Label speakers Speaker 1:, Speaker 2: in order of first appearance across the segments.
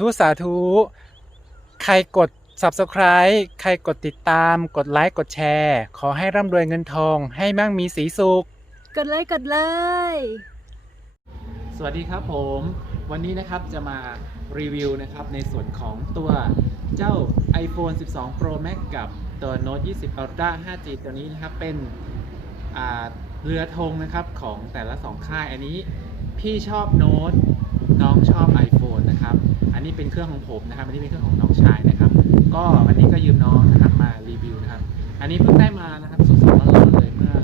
Speaker 1: ธุสาธุ ใครกด subscribe ใครกดติดตาม กดไลค์กดแชร์ ขอให้ร่ำรวยเงินทอง ให้มั่งมีสีสุข
Speaker 2: กดเลยกดเลย
Speaker 1: สวัสดีครับผม วันนี้นะครับจะมารีวิวนะครับในส่วนของตัวเจ้า iPhone 12 Pro Max กับตัว Note 20 Ultra 5G ตัวนี้นะครับเป็นอ่าเรือธงนะครับของแต่ละสองค่ายอันนี้ พี่ชอบ Note น้องชอบ iPhone นะครับอันนี้ เป็นเครื่องของผมนะครับอันนี้เป็นเครื่องของน้องชายนะครับ ก็วันนี้ก็ยืมน้องนะครับมารีวิวนะครับ อันนี้เพิ่งได้มานะครับสดๆร้อนๆเลยเมื่อ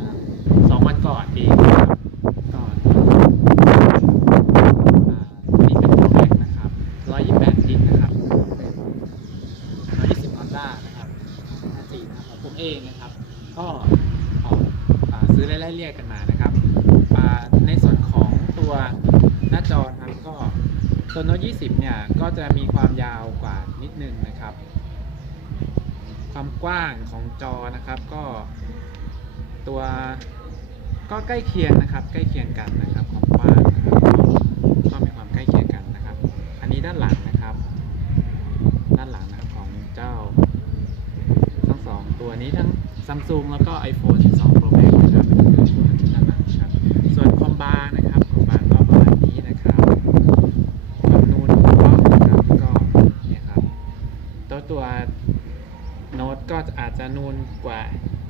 Speaker 1: 2วันก่อนเองนะครับก่อนนี่เป็นโปรแม็กนะครับ128กิกนะครับเป็น120ออลลานะครับ 5G นะครับของผมเองนะครับ ก็ออกซื้อไล่ๆเรียกกันมานะครับอ่าในส่วนของตัวหน้าจอ ตัว Note 20 เนี่ย ก็จะมีความยาวกว่านิดนึงนะครับ ความกว้างของจอนะครับก็ตัวก็ใกล้เคียงนะครับ ใกล้เคียงกันนะครับความกว้างนะครับก็มีความใกล้เคียงกันนะครับ อันนี้ด้านหลังนะครับ ด้านหลังนะครับของเจ้าทั้งสองตัวนี้ทั้ง Samsung แล้วก็ iPhone 12 Pro Max นะครับคือตัวด้านหลังนะครับ ส่วนคอมบาร์นะครับคอมบาร์ก็ประมาณนี้นะครับความนูนของกล้องนะครับก็เนี่ยครับ ตัวตัวโน้ตก็อาจจะนูน กว่า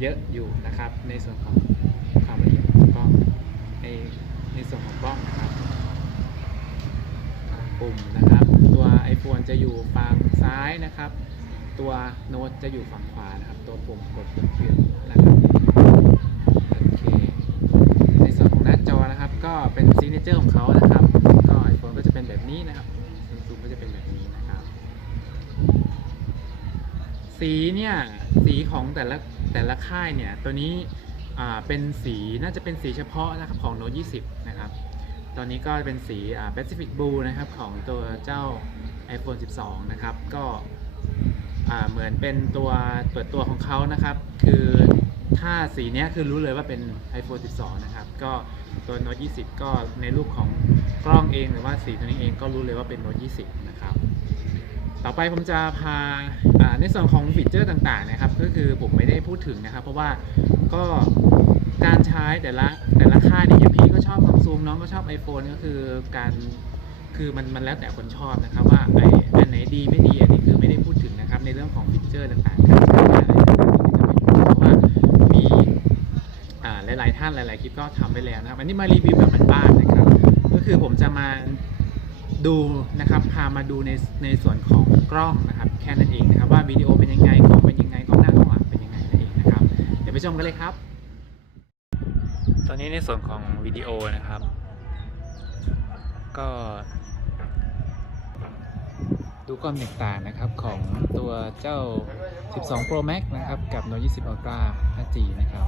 Speaker 1: เยอะอยู่นะครับ ในส่วนของความละเอียดของกล้องในในส่วนของกล้องนะครับปุ่มนะครับ ตัว iPhone จะอยู่ฝั่งซ้ายนะครับ ตัวโน้ตจะอยู่ฝั่งขวานะครับ ตัวปุ่มกดปุ่มเปลี่ยนนะครับโอเคในส่วนของหน้าจอนะครับ ก็เป็นซิกเนเจอร์ของเขานะครับ ก็ iPhone ก็จะเป็นแบบนี้นะครับ Samsung ก็จะเป็นแบบนี้นะครับ สีเนี่ยสีของแต่ละแต่ละค่ายเนี่ยตัวนี้เป็นสีน่าจะเป็นสีเฉพาะนะครับของ Note 20 นะครับ ตอนนี้ก็เป็นสีอ่า Pacific Blue นะครับของตัวเจ้า iPhone 12 นะครับ ก็เหมือนเป็นตัวเปิดตัวของเขานะครับ คือถ้าสีเนี้ยคือรู้เลยว่าเป็น iPhone 12 นะครับ ก็ตัว Note 20 ก็ในรูปของกล้องเองหรือว่าสีตัวนี้เองก็รู้เลยว่าเป็น Note 20 นะครับ ต่อไปผมจะพาในส่วนของฟีเจอร์ต่างๆนะครับ ก็คือผมไม่ได้พูดถึงนะครับ เพราะว่าก็การใช้แต่ละแต่ละค่ายเนี่ยอย่างพี่ก็ชอบ Samsung น้องก็ชอบ iPhone ก็คือการคือมันมันแล้วแต่คนชอบนะครับว่าไออันไหนดีไม่ดีอันนี้คือไม่ได้พูดถึงนะครับ ในเรื่องของฟีเจอร์ต่างๆการใช้งานอะไรต่างๆที่จะไม่พูดเพราะว่ามีหลายๆท่านหลาย ๆ คลิปก็ทำไปแล้วนะครับอันนี้มารีวิวแบบบ้านๆนะครับ ก็คือผมจะมา ดูนะครับพามาดูในในส่วนของกล้องนะครับแค่นั้นเองนะครับว่าวิดีโอเป็นยังไงกล้องเป็นยังไงกล้องหน้ากล้องหลังเป็นยังไงนั่นเองนะครับ เดี๋ยวไปชมกันเลยครับ ตอนนี้ในส่วนของวิดีโอนะครับ ก็ดูความแตกต่างนะครับของตัวเจ้า 12 Pro Max นะครับ กับ Note 20 Ultra 5G นะครับ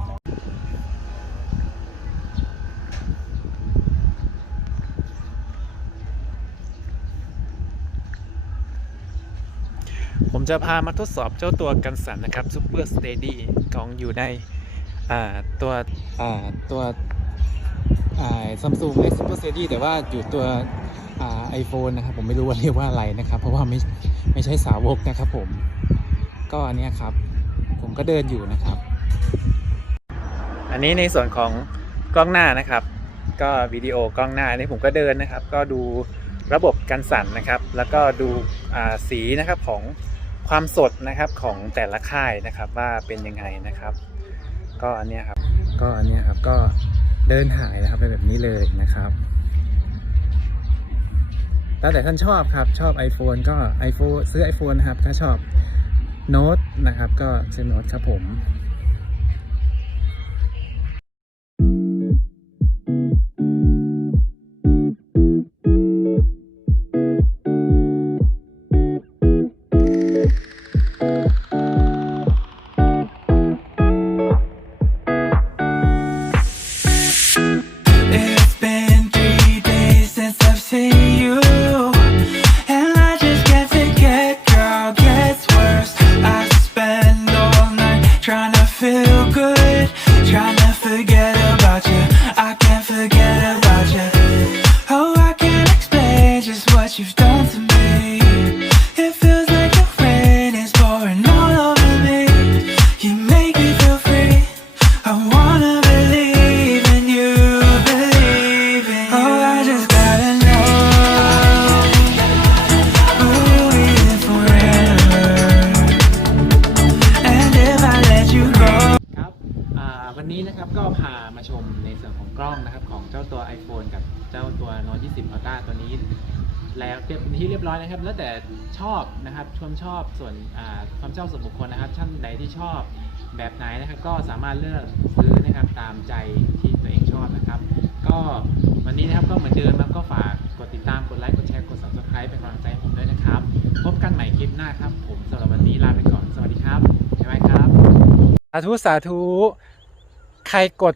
Speaker 1: ผมจะพามาทดสอบเจ้าตัวกันสั่นนะครับ Super Steady ของอยู่ในอ่าตัวอ่าตัวอ่าซัมซุง X Super Steady แต่ว่าอยู่ตัวอ่าไอโฟนนะครับ ผมไม่รู้ว่าเรียกว่าอะไรนะครับ เพราะว่าไม่ไม่ใช่สาวกนะครับผม ก็อันเนี้ยครับ ผมก็เดินอยู่นะครับ อันนี้ในส่วนของกล้องหน้านะครับ ก็วิดีโอกล้องหน้าอันนี้ผมก็เดินนะครับ ก็ดูระบบกันสั่นนะครับ แล้วก็ดูอ่าสีนะครับของ ความสดนะครับของแต่ละค่ายนะครับว่าเป็นยังไงนะครับ ก็อันเนี้ยครับ ก็อันเนี้ยครับก็เดินหายนะครับเป็นแบบนี้เลยนะครับแล้วแต่ท่านชอบครับชอบ iPhone ก็ iPhone ซื้อ iPhone นะครับ ถ้าชอบโน้ตนะครับ ก็ซื้อโน้ตครับผม
Speaker 3: 天。 ชมในส่วนของกล้องนะครับ ของเจ้า
Speaker 1: ตัว iPhone กับเจ้าตัว Note 20 Ultra ตัวนี้ แล้วเรียบเป็นที่เรียบร้อยนะครับ แล้วแต่ชอบนะครับชมชอบส่วนความชอบส่วนบุคคลนะครับท่านใดที่ชอบแบบไหนนะครับ ก็สามารถเลือกซื้อนะครับตามใจที่ตัวเองชอบนะครับ ก็วันนี้นะครับก็เหมือนเดิมครับก็ฝากกดติดตามกดไลค์กดแชร์กด subscribe เป็นกำลังใจให้ผมด้วยนะครับ พบกันใหม่คลิปหน้าครับผมสำหรับวันนี้ลาไปก่อนสวัสดีครับบ๊ายบายครับสาธุสาธุใครกด